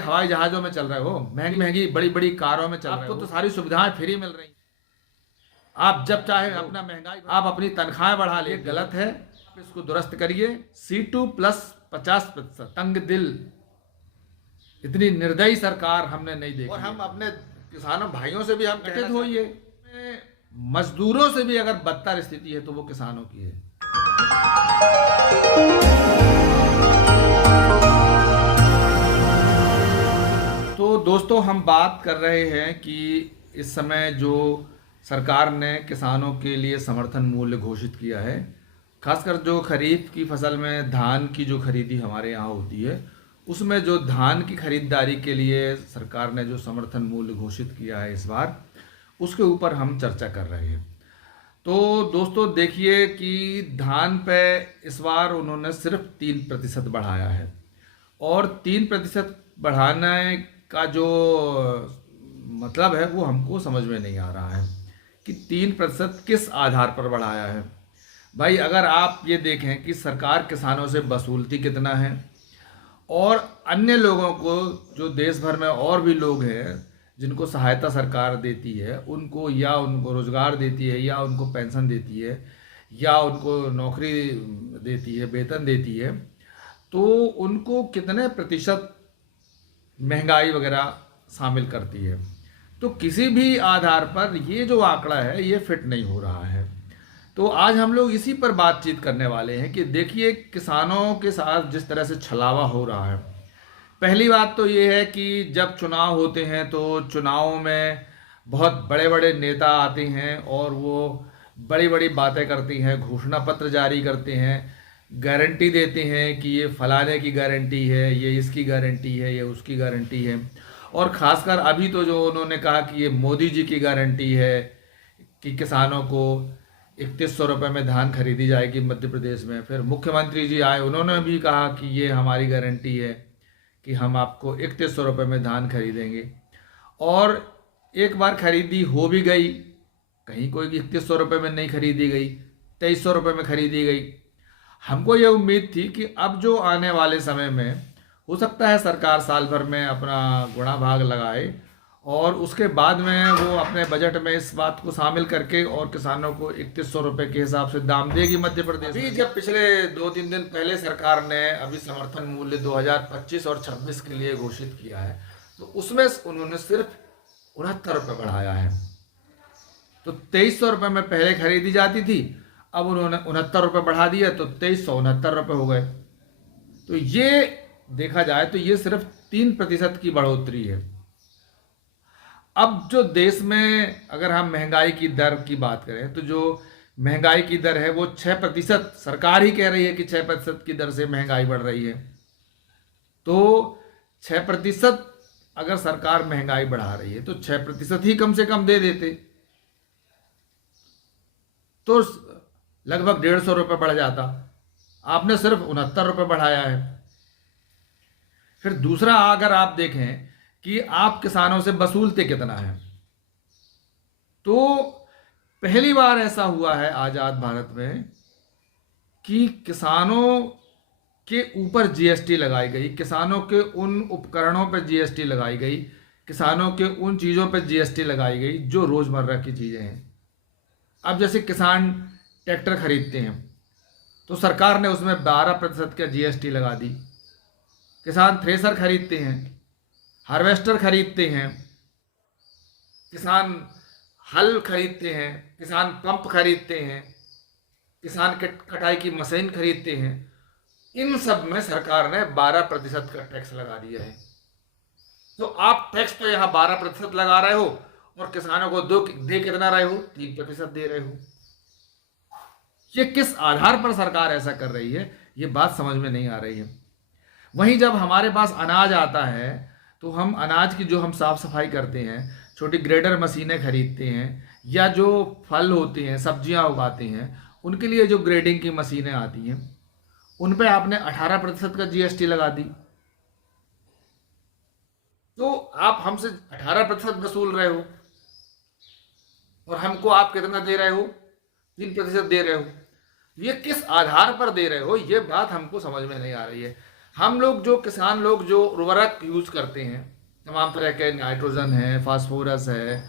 हवाई जहाजों में चल रहे हो, महंगी महंगी बड़ी बड़ी कारों में चल रहे हो, आपको तो सारी सुविधाएं फ्री मिल रही। आप जब चाहे अपना महंगाई आप अपनी तनख्वाहें बढ़ा लिए, गलत है। आप इसको दुरुस्त करिए। C2+50%। तंग दिल, इतनी निर्दयी सरकार हमने नहीं देखी। और हम अपने किसानों भाइयों से भी हम कहते होइए, मजदूरों से भी अगर बदतर स्थिति है तो वो किसानों की है। तो दोस्तों, हम बात कर रहे हैं कि इस समय जो सरकार ने किसानों के लिए समर्थन मूल्य घोषित किया है, खासकर जो खरीफ की फसल में धान की जो खरीदी हमारे यहाँ होती है, उसमें जो धान की खरीदारी के लिए सरकार ने जो समर्थन मूल्य घोषित किया है इस बार, उसके ऊपर हम चर्चा कर रहे हैं। तो दोस्तों देखिए कि धान पे इस बार उन्होंने सिर्फ 3% बढ़ाया है, और 3% बढ़ाने का जो मतलब है वो हमको समझ में नहीं आ रहा है कि 3% किस आधार पर बढ़ाया है। भाई, अगर आप ये देखें कि सरकार किसानों से वसूलती कितना है, और अन्य लोगों को जो देश भर में और भी लोग हैं जिनको सहायता सरकार देती है, उनको या उनको रोजगार देती है, या उनको पेंशन देती है, या उनको नौकरी देती है, वेतन देती है, तो उनको कितने प्रतिशत महंगाई वगैरह शामिल करती है। तो किसी भी आधार पर ये जो आंकड़ा है ये फिट नहीं हो रहा है। तो आज हम लोग इसी पर बातचीत करने वाले हैं कि देखिए किसानों के साथ जिस तरह से छलावा हो रहा है। पहली बात तो ये है कि जब चुनाव होते हैं तो चुनावों में बहुत बड़े बड़े नेता आते हैं और वो बड़ी बड़ी बातें करती हैं, घोषणा पत्र जारी करते हैं, गारंटी देते हैं कि ये फलाने की गारंटी है, ये इसकी गारंटी है, ये उसकी गारंटी है। और ख़ासकर अभी तो जो उन्होंने कहा कि ये मोदी जी की गारंटी है कि किसानों को 3100 रुपये में धान खरीदी जाएगी मध्य प्रदेश में। फिर मुख्यमंत्री जी आए, उन्होंने भी कहा कि ये हमारी गारंटी है कि हम आपको 3100 रुपये में धान खरीदेंगे। और एक बार खरीदी हो भी गई, कहीं कोई 3100 रुपये में नहीं खरीदी गई, 2300 रुपये में खरीदी गई। हमको ये उम्मीद थी कि अब जो आने वाले समय में हो सकता है सरकार साल भर में अपना गुणा भाग लगाए, और उसके बाद में वो अपने बजट में इस बात को शामिल करके और किसानों को 3100 रुपये के हिसाब से दाम देगी मध्य प्रदेश। अभी जब पिछले 2-3 दिन पहले सरकार ने अभी समर्थन मूल्य 2025 और 26 के लिए घोषित किया है, तो उसमें उन्होंने सिर्फ 69 रुपये बढ़ाया है। तो 2300 रुपये में पहले खरीदी जाती थी, अब उन्होंने 69 रुपये बढ़ा दिया, तो 2369 रुपये हो गए। तो ये देखा जाए तो ये सिर्फ 3% की बढ़ोतरी है। अब जो देश में अगर हम महंगाई की दर की बात करें तो जो महंगाई की दर है वो 6%, सरकार ही कह रही है कि 6% की दर से महंगाई बढ़ रही है। तो 6% अगर सरकार महंगाई बढ़ा रही है तो 6% ही कम से कम दे देते तो लगभग 150 रुपये बढ़ जाता। आपने सिर्फ 69 रुपये बढ़ाया है। फिर दूसरा, अगर आप देखें कि आप किसानों से वसूलते कितना है, तो पहली बार ऐसा हुआ है आजाद भारत में कि किसानों के ऊपर जीएसटी लगाई गई, किसानों के उन उपकरणों पर जीएसटी लगाई गई, किसानों के उन चीज़ों पर जीएसटी लगाई गई जो रोज़मर्रा की चीज़ें हैं। अब जैसे किसान ट्रैक्टर खरीदते हैं तो सरकार ने उसमें 12% का जीएसटी लगा दी। किसान थ्रेसर खरीदते हैं, हार्वेस्टर खरीदते हैं, किसान हल खरीदते हैं, किसान पंप खरीदते हैं, किसान कटाई की मशीन खरीदते हैं, इन सब में सरकार ने 12% का टैक्स लगा दिया है। तो आप टैक्स तो यहाँ 12% लगा रहे हो और किसानों को दे कितना रहे हो, 3% दे रहे हो। ये किस आधार पर सरकार ऐसा कर रही है, ये बात समझ में नहीं आ रही है। वहीं जब हमारे पास अनाज आता है तो हम अनाज की जो हम साफ सफाई करते हैं, छोटी ग्रेडर मशीनें खरीदते हैं, या जो फल होते हैं, सब्जियां उगाते हैं, उनके लिए जो ग्रेडिंग की मशीनें आती हैं, उन पे आपने 18% का जीएसटी लगा दी। तो आप हमसे 18% वसूल रहे हो और हमको आप कितना दे रहे हो, 3% दे रहे हो। ये किस आधार पर दे रहे हो, ये बात हमको समझ में नहीं आ रही है। हम लोग जो किसान लोग जो उर्वरक यूज करते हैं, तमाम तरह के नाइट्रोजन है, फास्फोरस है,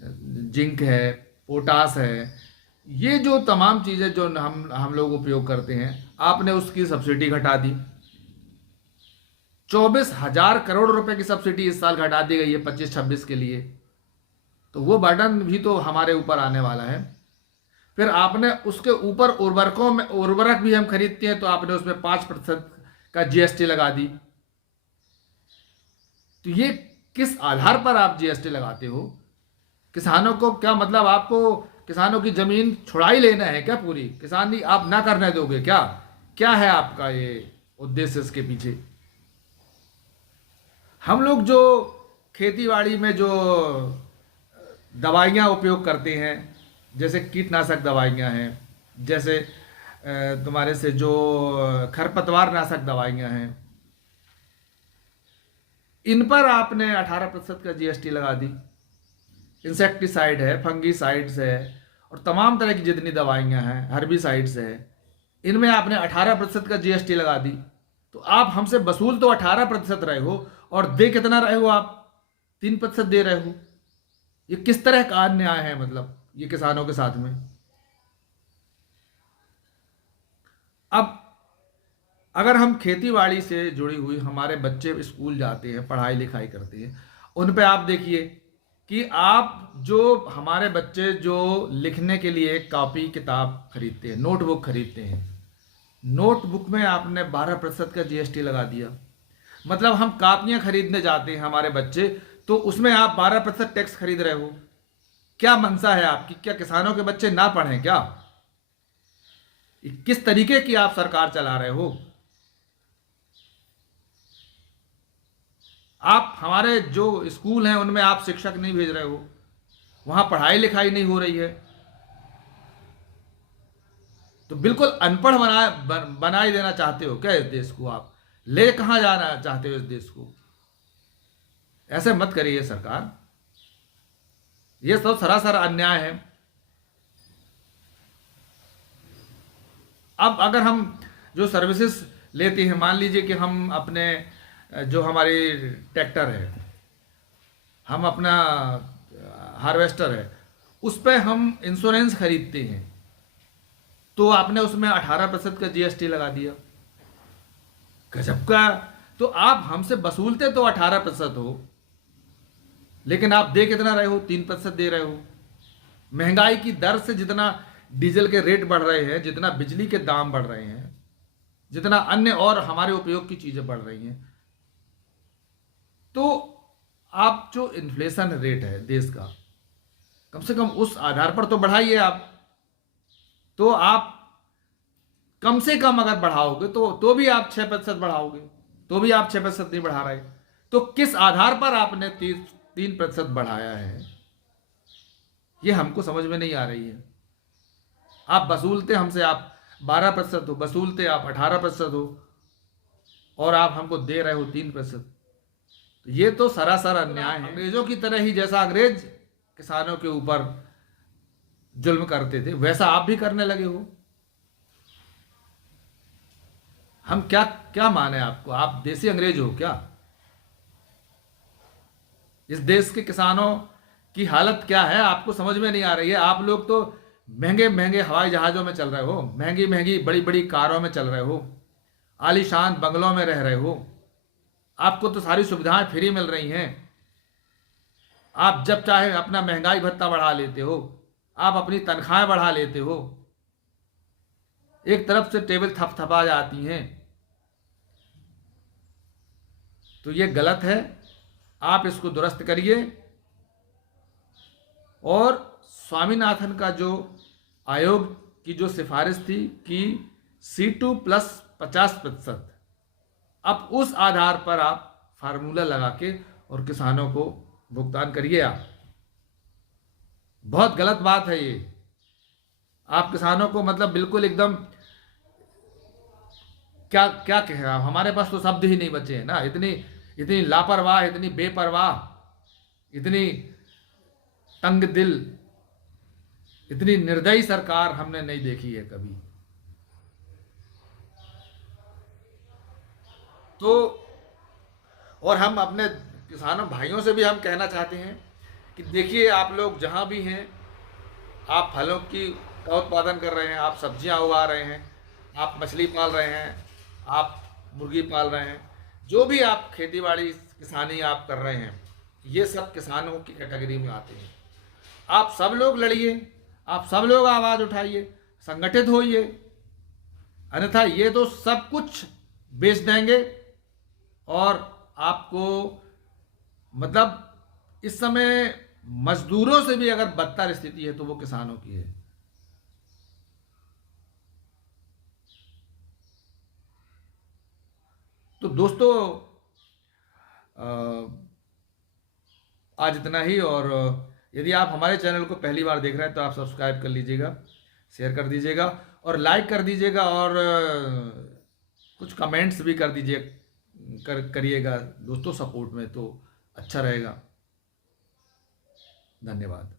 जिंक है, पोटास है, ये जो तमाम चीज़ें जो हम लोग उपयोग करते हैं, आपने उसकी सब्सिडी घटा दी। 24,000 करोड़ रुपए की सब्सिडी इस साल घटा दी गई है 25-26 के लिए। तो वो बर्डन भी तो हमारे ऊपर आने वाला है। फिर आपने उसके ऊपर उर्वरकों में, उर्वरक भी हम खरीदते हैं तो आपने उसमें 5% का जीएसटी लगा दी। तो ये किस आधार पर आप जीएसटी लगाते हो? किसानों को क्या मतलब, आपको किसानों की जमीन छुड़ा ही लेना है क्या? पूरी किसानी आप ना करने दोगे क्या? क्या है आपका ये उद्देश्य इसके पीछे? हम लोग जो खेतीबाड़ी में जो दवाइयाँ उपयोग करते हैं, जैसे कीटनाशक दवाइयाँ हैं, जैसे तुम्हारे से जो खरपतवार नाशक दवाइयाँ हैं, इन पर आपने 18% का जीएसटी लगा दी। इंसेक्टिसाइड है, फंगीसाइड्स है, और तमाम तरह की जितनी दवाइयाँ हैं, हर्बिसाइड्स है, इनमें आपने 18% का जीएसटी लगा दी। तो आप हमसे वसूल तो 18% रहे हो और दे कितना रहे हो आप? 3% दे रहे हो। ये किस तरह का अन्याय है, मतलब ये किसानों के साथ में? अब अगर हम खेती बाड़ी से जुड़ी हुई, हमारे बच्चे स्कूल जाते हैं, पढ़ाई लिखाई करते हैं, उन पे आप देखिए कि आप जो हमारे बच्चे जो लिखने के लिए कॉपी किताब खरीदते हैं, नोटबुक खरीदते हैं, नोटबुक में आपने 12% का जीएसटी लगा दिया। मतलब हम कापियां खरीदने जाते हैं हमारे बच्चे, तो उसमें आप 12% टैक्स खरीद रहे हो। क्या मंशा है आपकी? क्या किसानों के बच्चे ना पढ़ें क्या? किस तरीके की आप सरकार चला रहे हो? आप हमारे जो स्कूल हैं उनमें आप शिक्षक नहीं भेज रहे हो, वहां पढ़ाई लिखाई नहीं हो रही है, तो बिल्कुल अनपढ़ बना ही देना चाहते हो क्या इस देश को? आप ले कहां जाना चाहते हो इस देश को? ऐसे मत करिए सरकार, ये सब सरासर अन्याय है। अब अगर हम जो सर्विसेज लेते हैं, मान लीजिए कि हम अपने जो हमारी ट्रैक्टर है, हम अपना हार्वेस्टर है, उस पर हम इंश्योरेंस खरीदते हैं, तो आपने उसमें 18% का जीएसटी लगा दिया। गजब का! तो आप हमसे वसूलते तो 18% हो, लेकिन आप दे कितना रहे हो? 3% दे रहे हो। महंगाई की दर से जितना डीजल के रेट बढ़ रहे हैं, जितना बिजली के दाम बढ़ रहे हैं, जितना अन्य और हमारे उपयोग की चीजें बढ़ रही हैं, तो आप जो इन्फ्लेशन रेट है देश का, कम से कम उस आधार पर तो बढ़ाइए आप। तो आप कम से कम अगर बढ़ाओगे तो भी आप 6% बढ़ाओगे, तो भी आप 6% नहीं बढ़ा रहे। तो किस आधार पर आपने 3% बढ़ाया है, ये हमको समझ में नहीं आ रही है। आप वसूलते हमसे, आप 12% हो, वसूलते आप 18% हो, और आप हमको दे रहे हो 3%। तो ये तो सरासर अन्याय है। अंग्रेजों की तरह ही, जैसा अंग्रेज किसानों के ऊपर जुल्म करते थे, वैसा आप भी करने लगे हो। हम क्या क्या माने आपको? आप देसी अंग्रेज हो क्या? इस देश के किसानों की हालत क्या है आपको समझ में नहीं आ रही है। आप लोग तो महंगे महंगे हवाई जहाज़ों में चल रहे हो, महंगी महंगी बड़ी बड़ी कारों में चल रहे हो, आलीशान बंगलों में रह रहे हो, आपको तो सारी सुविधाएं फ्री मिल रही हैं। आप जब चाहे अपना महंगाई भत्ता बढ़ा लेते हो, आप अपनी तनख्वाहें बढ़ा लेते हो, एक तरफ से टेबल थपथपा जाती हैं। तो ये गलत है, आप इसको दुरुस्त करिए। और स्वामीनाथन का जो आयोग की जो सिफारिश थी कि C2 प्लस 50%, अब उस आधार पर आप फार्मूला लगा के और किसानों को भुगतान करिए। आप बहुत गलत बात है ये। आप किसानों को मतलब बिल्कुल एकदम क्या क्या कहें, हमारे पास तो शब्द ही नहीं बचे हैं ना। इतनी इतनी लापरवाह, इतनी बेपरवाह, इतनी तंग दिल, इतनी निर्दयी सरकार हमने नहीं देखी है कभी। तो और हम अपने किसानों भाइयों से भी हम कहना चाहते हैं कि देखिए, आप लोग जहाँ भी हैं, आप फलों की का उत्पादन कर रहे हैं, आप सब्जियां उगा रहे हैं, आप मछली पाल रहे हैं, आप मुर्गी पाल रहे हैं, जो भी आप खेती बाड़ी किसानी आप कर रहे हैं, ये सब किसानों की कैटेगरी में आते हैं। आप सब लोग लड़िए, आप सब लोग आवाज़ उठाइए, संगठित होइए, अन्यथा ये तो सब कुछ बेच देंगे। और आपको मतलब इस समय मजदूरों से भी अगर बदतर स्थिति है तो वो किसानों की है। तो दोस्तों, आज इतना ही। और यदि आप हमारे चैनल को पहली बार देख रहे हैं तो आप सब्सक्राइब कर लीजिएगा, शेयर कर दीजिएगा और लाइक कर दीजिएगा, और कुछ कमेंट्स भी कर दीजिए, करिएगा दोस्तों, सपोर्ट में तो अच्छा रहेगा। धन्यवाद।